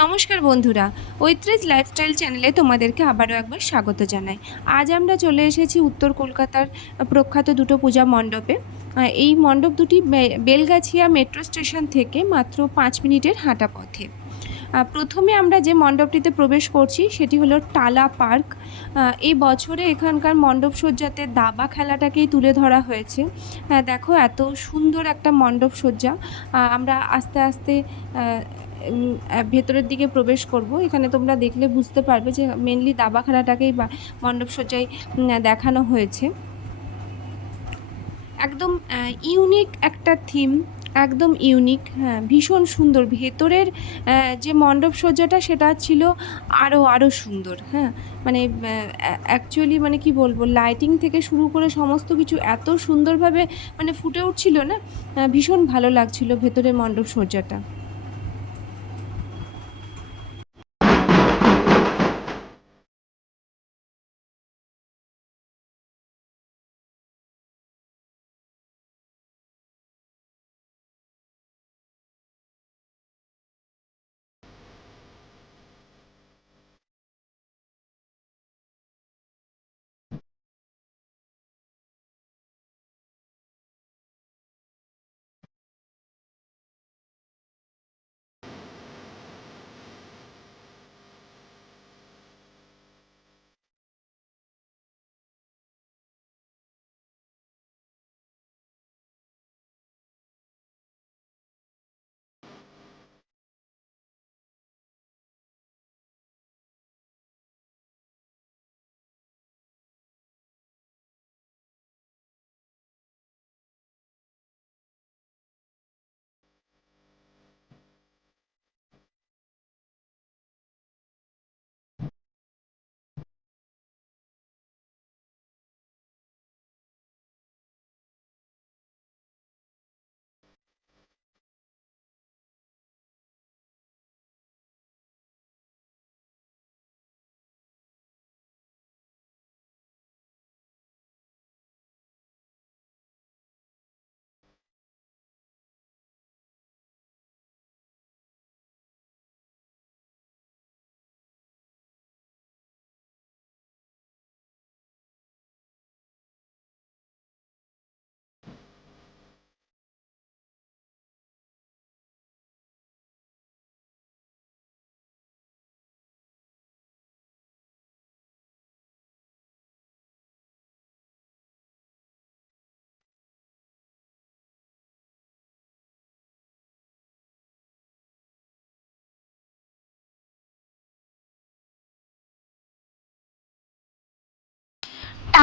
নমস্কার বন্ধুরা ঐত্রিজ লাইফস্টাইল চ্যানেলে তোমাদেরকে আবারও একবার স্বাগত জানাই। আজ আমরা চলে এসেছি উত্তর কলকাতার প্রখ্যাত দুটো পূজা মণ্ডপে। এই মণ্ডপ দুটি বেলগাছিয়া মেট্রো স্টেশন থেকে মাত্র পাঁচ মিনিটের হাঁটা পথে। প্রথমে আমরা যে মণ্ডপটিতে প্রবেশ করছি, সেটি হলো টালা পার্ক। এই বছরে এখানকার মণ্ডপ সজ্জাতে দাবা খেলাটাকেই তুলে ধরা হয়েছে। হ্যাঁ দেখো এত সুন্দর একটা মণ্ডপ সজ্জা। আমরা আস্তে আস্তে ভেতরের দিকে প্রবেশ করব। এখানে তোমরা দেখলে বুঝতে পারবে যে মেনলি দাবা খেলাটাকেই বা মণ্ডপ সজ্জায় উম, দেখানো হয়েছে। একদম ইউনিক একটা থিম একদম ইউনিক হ্যাঁ ভীষণ সুন্দর। ভেতরের যে মণ্ডপ সজ্জাটা সেটা ছিল আরও আরও সুন্দর হ্যাঁ। মানে অ্যাকচুয়ালি মানে কি বলব লাইটিং থেকে শুরু করে সমস্ত কিছু এত সুন্দরভাবে মানে ফুটে উঠছিল না ভীষণ ভালো লাগছিল ভেতরের মণ্ডপ সজ্জাটা।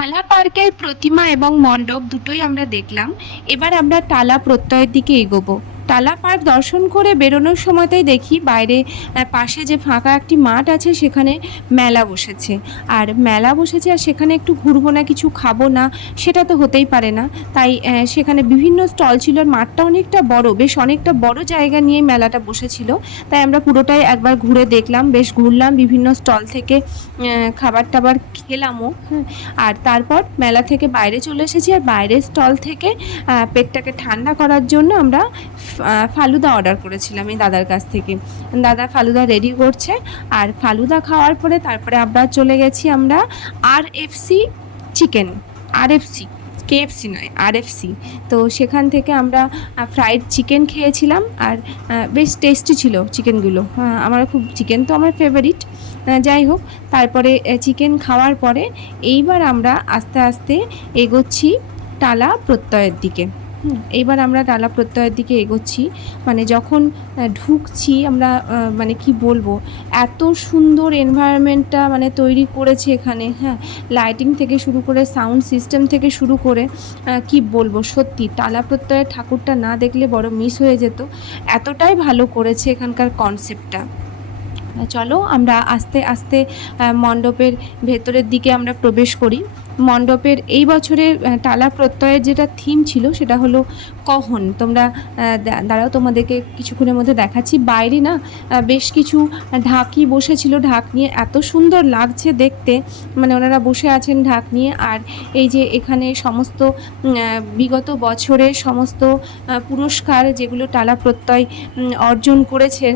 টালা পার্কের প্রতিমা এবং মণ্ডপ দুটোই আমরা দেখলাম। এবার আমরা টালা প্রত্যয়ের দিকে এগোবো। টালা পার্ক দর্শন করে বেরোনোর সময়তেই দেখি বাইরে পাশে যে ফাঁকা একটি মাঠ আছে সেখানে মেলা বসেছে। আর মেলা বসেছে আর সেখানে একটু ঘুরবো না, কিছু খাব না, সেটা তো হতেই পারে না। তাই সেখানে বিভিন্ন স্টল ছিল আর মাঠটা অনেকটা বড়, বেশ অনেকটা বড় জায়গা নিয়ে মেলাটা বসেছিল। তাই আমরা পুরোটাই একবার ঘুরে দেখলাম, বেশ ঘুরলাম, বিভিন্ন স্টল থেকে খাবার টাবার খেলামও আর তারপর মেলা থেকে বাইরে চলে এসেছি। আর বাইরের স্টল থেকে পেটটাকে ঠান্ডা করার জন্য আমরা ফালুদা অর্ডার করেছিলাম এই দাদার কাছ থেকে। দাদা ফালুদা রেডি করছে, আর ফালুদা খাওয়ার পরে তারপরে আমরা চলে গেছি আমরা R F C chicken R F C KFC নয় আর এফ সি তো সেখান থেকে আমরা ফ্রাইড চিকেন খেয়েছিলাম, আর বেশ টেস্টি ছিল চিকেনগুলো হ্যাঁ আমার খুব চিকেন তো আমার ফেভারিট যাই হোক, তারপরে চিকেন খাওয়ার পরে এইবার আমরা আস্তে আস্তে এগোচ্ছি টালা প্রত্যয়ের দিকে। হুম, এইবার আমরা টালা প্রত্যয়ের দিকে এগোচ্ছি। মানে যখন ঢুকছি আমরা মানে কি বলব এত সুন্দর এনভায়রনমেন্টটা মানে তৈরি করেছে এখানে হ্যাঁ লাইটিং থেকে শুরু করে সাউন্ড সিস্টেম থেকে শুরু করে কি বলব সত্যি টালা প্রত্যয়ের ঠাকুরটা না দেখলে বড় মিস হয়ে যেত। এতটাই ভালো করেছে এখানকার কনসেপ্টটা চলো আমরা আস্তে আস্তে মণ্ডপের ভেতরের দিকে আমরা প্রবেশ করি। মণ্ডপের এই বছরের টালা প্রত্যয়ের যেটা থিম ছিল সেটা হলো কহন। তোমরা দাঁড়াও, তোমাদেরকে কিছুক্ষণের মধ্যে দেখাচ্ছি। বাইরে না বেশ কিছু ঢাকি বসেছিল, ঢাক নিয়ে। এত সুন্দর লাগছে দেখতে। মানে ওনারা বসে আছেন ঢাক নিয়ে। আর এই যে এখানে সমস্ত বিগত বছরের সমস্ত পুরস্কার যেগুলো টালা প্রত্যয় অর্জন করেছে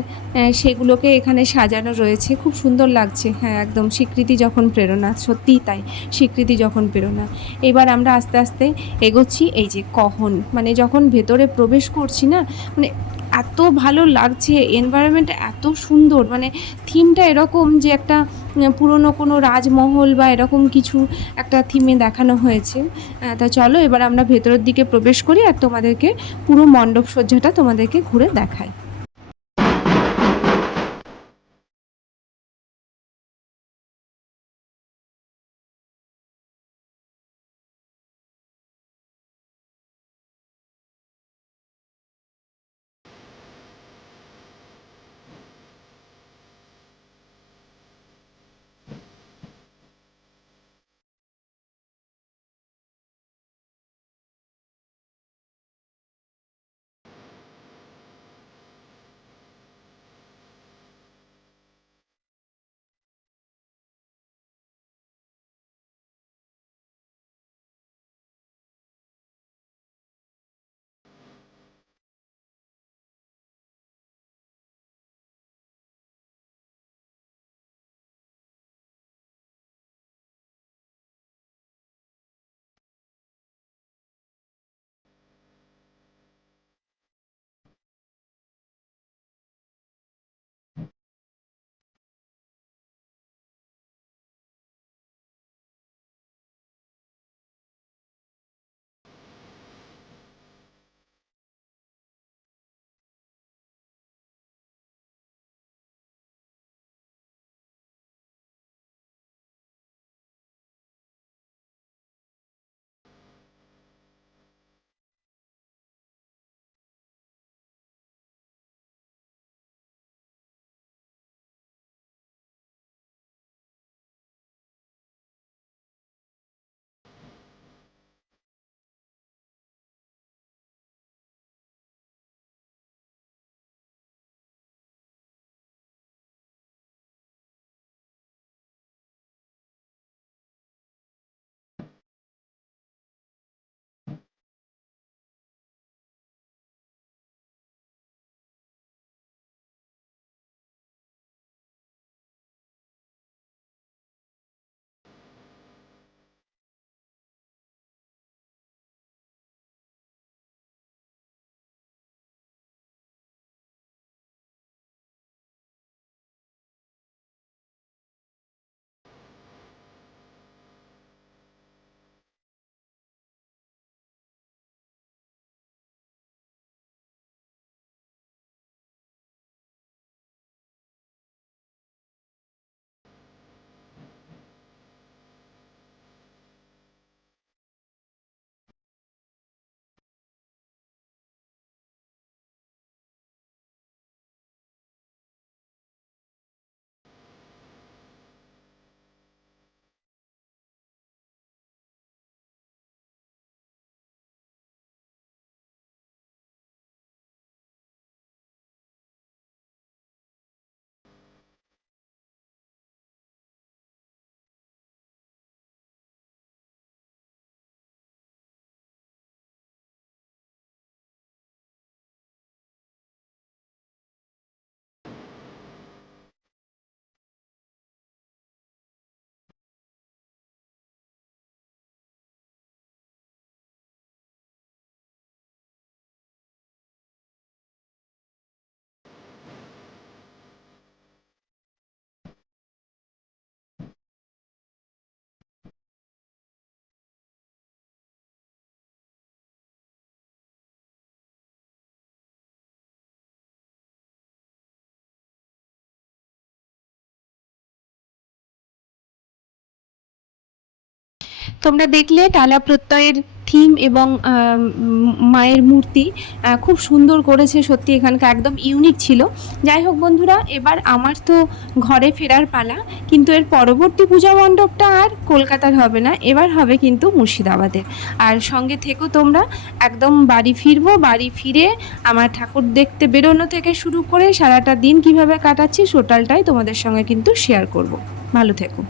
সেগুলোকে এখানে সাজানো রয়েছে। খুব সুন্দর লাগছে। হ্যাঁ একদম স্বীকৃতি যখন প্রেরণা, সত্যিই তাই। স্বীকৃতি যখন প্রেরণা এবার আমরা আস্তে আস্তে এগোচ্ছি, এই যে কখন? মানে যখন ভেতরে প্রবেশ করছি না মানে এত ভালো লাগছে এনভায়রনমেন্ট এত সুন্দর মানে থিমটা এরকম যে একটা পুরনো কোনো রাজমহল বা এরকম কিছু একটা থিমে দেখানো হয়েছে। তা চলো এবার আমরা ভেতরের দিকে প্রবেশ করি আর তোমাদেরকে পুরো মণ্ডপ সজ্জাটা তোমাদেরকে ঘুরে দেখাই। তোমরা দেখলে টালা প্রত্যয়ের থিম এবং মায়ের মূর্তি খুব সুন্দর করেছে সত্যি এখানকার একদম ইউনিক ছিল। যাই হোক বন্ধুরা, এবার আমার তো ঘরে ফেরার পালা, কিন্তু এর পরবর্তী পূজা মণ্ডপটা আর কলকাতার হবে না, এবার হবে কিন্তু মুর্শিদাবাদের আর সঙ্গে থেকো তোমরা, একদম বাড়ি ফিরবো, বাড়ি ফিরে আমার ঠাকুর দেখতে বেরোনো থেকে শুরু করে সারাটা দিন কীভাবে কাটাচ্ছি, টোটালটাই তোমাদের সঙ্গে কিন্তু শেয়ার করব। ভালো থেকো।